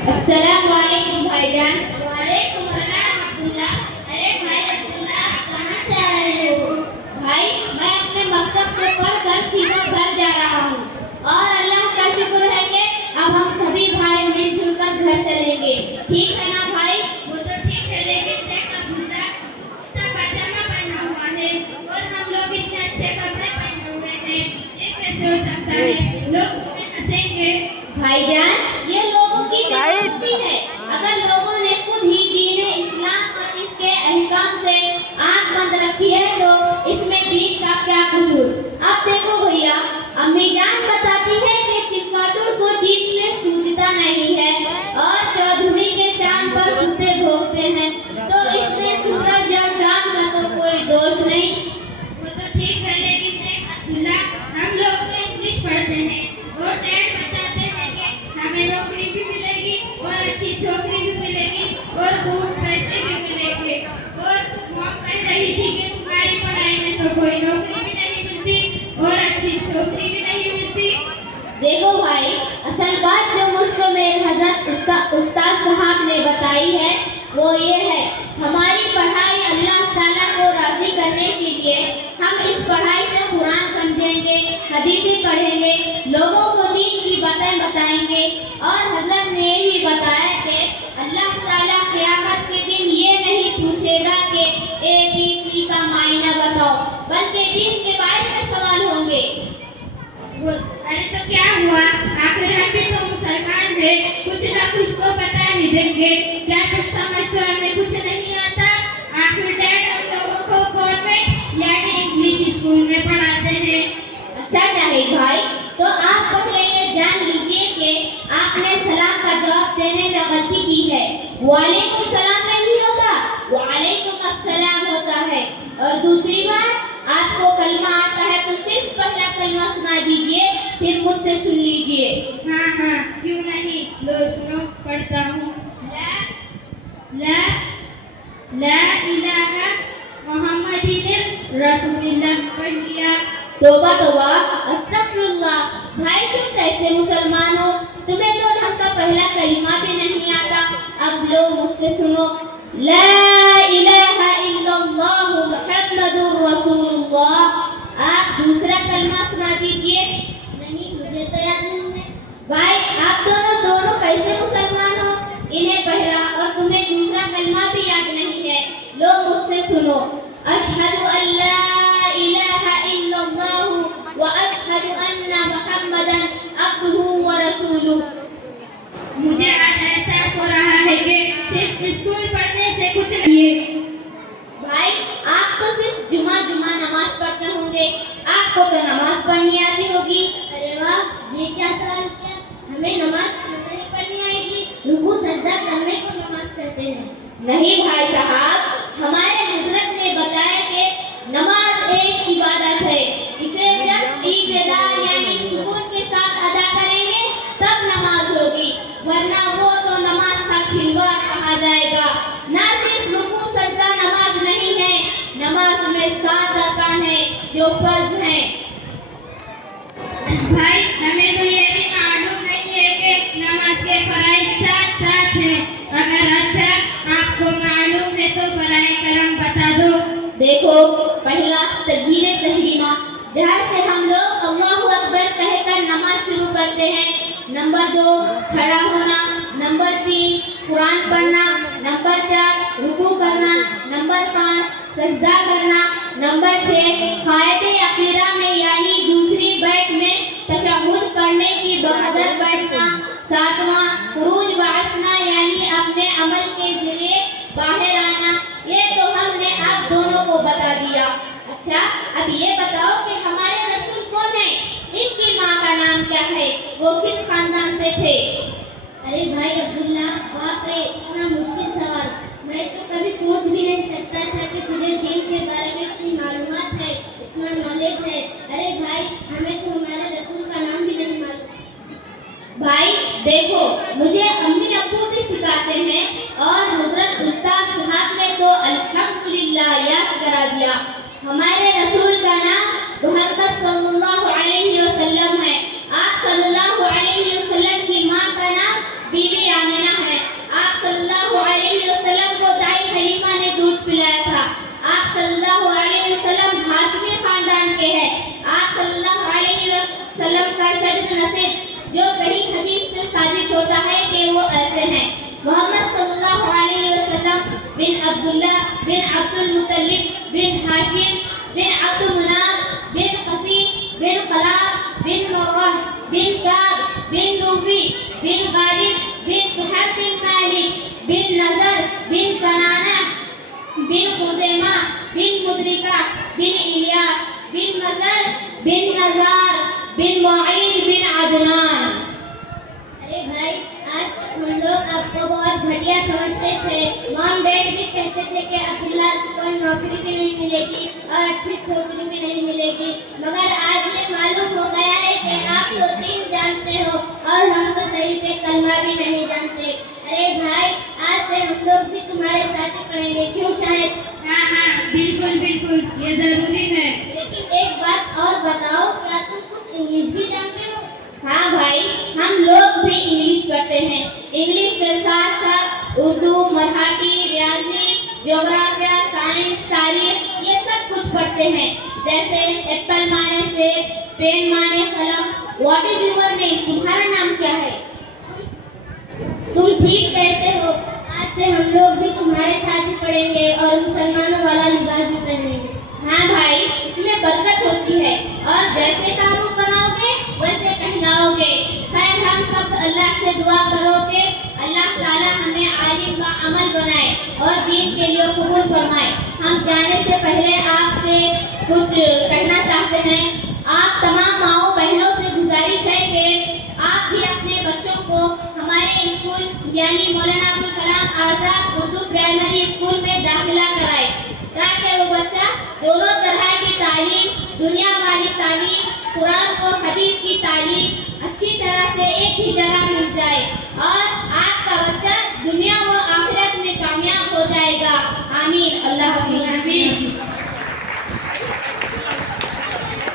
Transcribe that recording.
अस्सलाम वालेकुम भाईजान। वालेकुम सलाम अब्दुल्ला। अरे भाई अब्दुल्ला, आप कहाँ से आ रहे हो? भाई मैं अपने मकतब से पढ़कर सीधा घर जा रहा हूँ और अल्लाह का शुक्र है कि अब हम सभी भाई मिलजुल कर घर चलेंगे। ठीक है ना भाई? वो तो ठीक है, लेकिन देख अब्दुल्ला, इतना पायजामा पहना हुआ है और हम लोग इतने अच्छे कपड़े पहने हुए हैं, ये कैसे हो सकता है? लोग तुम्हें हंसेंगे। भाईजान, ये लोगों की बेवकूफी है। अगर लोगों ने खुद ही दीन इस्लाम और इसके अहकाम से आंख बंद रखी है तो इसमें दीन का क्या कसूर? अब देखो भैया, अम्मी जान बताती है कि चिक्कादुर को दीन में सूझता नहीं है और चौधरी के चांद पर कुत्ते भौंकते हैं, तो इसमें सूरज और चांद का तो कोई दोष नहीं। वो तो ठीक है, लेकिन देख अब्दुल्ला, हम लोग तो इंग्लिश पढ़ते हैं और डैड बताते हैं कि हमें नौकरी भी मिलेगी और अच्छी छोकरी भी मिलेगी और खूब पैसे भी मिलेंगे। और मॉम कह रही थी कि तुम्हारी पढ़ाई में तो कोई नौकरी भी नहीं मिलती और अच्छी छोकरी भी नहीं मिलती। देखो भाई, असल बात जो मुझको मेरे हजरत उस्ताद साहब ने बताई है वो ये है, हमारी पढ़ाई अल्लाह ताला को राज़ी करने के लिए हम इस पढ़ाई से कुरान समझेंगे, हदीसें पढ़ेंगे, लोगों को दीन की बातें बताएंगे। और हजरत ने ये भी बताया कि अल्लाह ताला क़यामत के दिन ये नहीं पूछेगा कि ABC का मायना बताओ, बल्कि दीन के बारे में सवाल होंगे। अरे तो क्या हुआ, आखिर हम भी तो मुसलमान हैं, कुछ ना कुछ तो बता ही देंगे। क्या तुम समझते हो हमें कुछ नहीं आता? आखिर डैड हम लोगों को गवर्नमेंट यानी इंग्लिश स्कूल में पढ़ाते हैं। अच्छा जाहिद भाई, तो आप पहले ये जान लीजिए कि आपने सलाम का जवाब देने में गलती की है। वालेकुम सलाम नहीं होता, वालेकुम अस्सलाम होता है। और दूसरी बात, आपको कलमा आता है तो सिर्फ पहला कलमा सुना दीजिए, फिर मुझसे सुन लीजिए। हाँ हाँ, क्यों नहीं, लो सुनो, पढ़ता हूँ। ला ला इलाहा मोहम्मदिन रसूलुल्लाह पढ़ लिया। तौबा तौबा, अस्तगफिरुल्लाह। भाई तुम कैसे मुसलमान हो? तुम्हें तो ढंग का पहला कलिमा भी नहीं आता। अब लो मुझसे सुनो, ला इलाहा इल्लल्लाह मुहम्मदुर रसूलुल्लाह। आप दूसरा कलमा सुना दीजिए। नहीं, मुझे तो याद नहीं है। भाई आप दोनों कैसे मुसलमान हो? इन्हें पहला और तुम्हें दूसरा कलमा भी याद नहीं है। लो मुझसे सुनो, अशहदु अल्ला इलाहा इल्लल्लाह व अशहदु अन्ना मुहम्मदन अब्दुहु व रसूलुहु। मुझे आज एहसास हो रहा है कि सिर्फ स्कूल पढ़ने से कुछ नहीं है। भाई आप तो सिर्फ जुमा नमाज पढ़ते होंगे, आपको तो नमाज पढ़नी आती होगी। अरे वाह, ये क्या सवाल किया? हमें नमाज नहीं पढ़नी आएगी, रुकू सजदा करने को नमाज कहते हैं। नहीं भाई साहब, हमारे हजरत ने बताया कि नमाज एक इबादत है, इसे जब इक़्तिदार यानी सुकून के साथ अदा करेंगे तब नमाज होगी, वरना वो तो नमाज का खिलवाड़ कहा जाएगा। ना सिर्फ रुकू सजदा नमाज नहीं है, नमाज में 7 अरकान है जो फर्ज हैं। भाई हमें तो ये भी मालूम नहीं है कि नमाज के फराइज साथ हैं। अगर अच्छा आपको मालूम है तो बराए करम बता दो। देखो, पहला तकबीर तहरीमा, जहाँ से हम लोग अल्लाहु अकबर कहकर नमाज शुरू करते हैं। नंबर 2 खड़ा होना, नंबर 3 कुरान पढ़ना, नंबर 4 रुकू करना, नंबर 5 सजदा करना, नंबर 6 कायदे अखीरा में यानी दूसरी बैठ में तशहुद पढ़ने की बहादुर बैठना, 7वां खुरूज वासना यानी अपने अमल के जरिए बाहर आना। ये तो हमने आप दोनों को बता दिया। अच्छा, अब ये बताओ कि हमारे रसूल कौन है? इनकी माँ का नाम क्या है? वो किस खानदान से थे? अरे भाई अब्दुल्ला, बाप रे, इतना मुश्किल सवाल। मैं तो कभी सोच भी नहीं सकता था कि तुझे दीन के बारे में इतनी मालूमात है, इतना नॉलेज है। अरे भाई, हमें तो हमारे रसूल का नाम भी नहीं मालूम। भाई देखो, मुझे अम्मी अब्बू भी सिखाते हैं और हजरत उस्ताद साहब ने तो अल्हम्दुलिल्लाह याद करा दिया। हमारे रसूल का नाम मोहम्मद सल्लल्लाहु अलैहि वसल्लम है। आप सल्लल्लाहु अलैहि वसल्लम की माँ का नाम बीबी आमिना بن عبداللہ بن عبد المطلب بن ہاشم بن عبد مناف بن قسی بن قلاب بن مرہ بن کعب بن لؤي بن غالب بن فہد بن مالک بن نضر بن کنانہ بن خزیمہ بن مدرکہ بن الیاس بن مزر بن نزار بن معین بن عدنان. ارے بھائی آج تک ہم لوگ آپ کو بہت گھٹیا سمجھتے تھے. مام ڈیڈ بھی کہتے تھے کہ عبداللہ کو کوئی نوکری بھی نہیں ملے گی اور اچھی چھوکری بھی نہیں ملے گی, مگر آج یہ معلوم ہو گیا ہے کہ آپ تو دین جانتے ہو اور ہم تو صحیح سے کلمہ بھی نہیں جانتے. ارے بھائی آج سے ہم لوگ بھی تمہارے ساتھ ہی پڑھیں گے, کیوں شاہد؟ ہاں ہاں بالکل بالکل, یہ ضروری ہے. لیکن ایک بات اور بتاؤ, کیا تم کچھ انگلش بھی جانتے ہو؟ ہاں بھائی, ہم لوگ بھی انگلش پڑھتے ہیں. انگلش کے ساتھ ساتھ اردو, مراٹھی, ریاضی, جغرافیہ, سائنس, تاریخ, یہ سب کچھ پڑھتے ہیں. جیسے ایپل مانے سیب, پین مانے قلم. What is your name? تمہارا نام کیا ہے؟ تم ٹھیک کہتے ہو, آج سے ہم لوگ بھی تمہارے ساتھ ہی پڑھیں گے اور مسلمانوں والا لباس بھی پہنیں گے. ہاں بھائی, اس میں برکت ہوتی ہے اور جیسے تعارف بناؤ گے ویسے کہلاؤ گے. خیر, ہم سب اللہ سے دعا کرو کہ اللہ تعالیٰ ہمیں عالم کا عمل بنائے اور دین کے لیے قبول فرمائے. ہم جانے سے پہلے آپ سے کچھ کہنا چاہتے ہیں. آپ تمام ماؤں بہنوں سے گزارش ہے کہ آپ بھی اپنے بچوں کو ہمارے اسکول یعنی مولانا ابوالکلام آزاد اردو پرائمری اسکول میں داخلہ کرائے تاکہ وہ بچہ دونوں طرح کی تعلیم, دنیا والی تعلیم, قرآن اور حدیث کی تعلیم اچھی طرح سے ایک ہی جگہ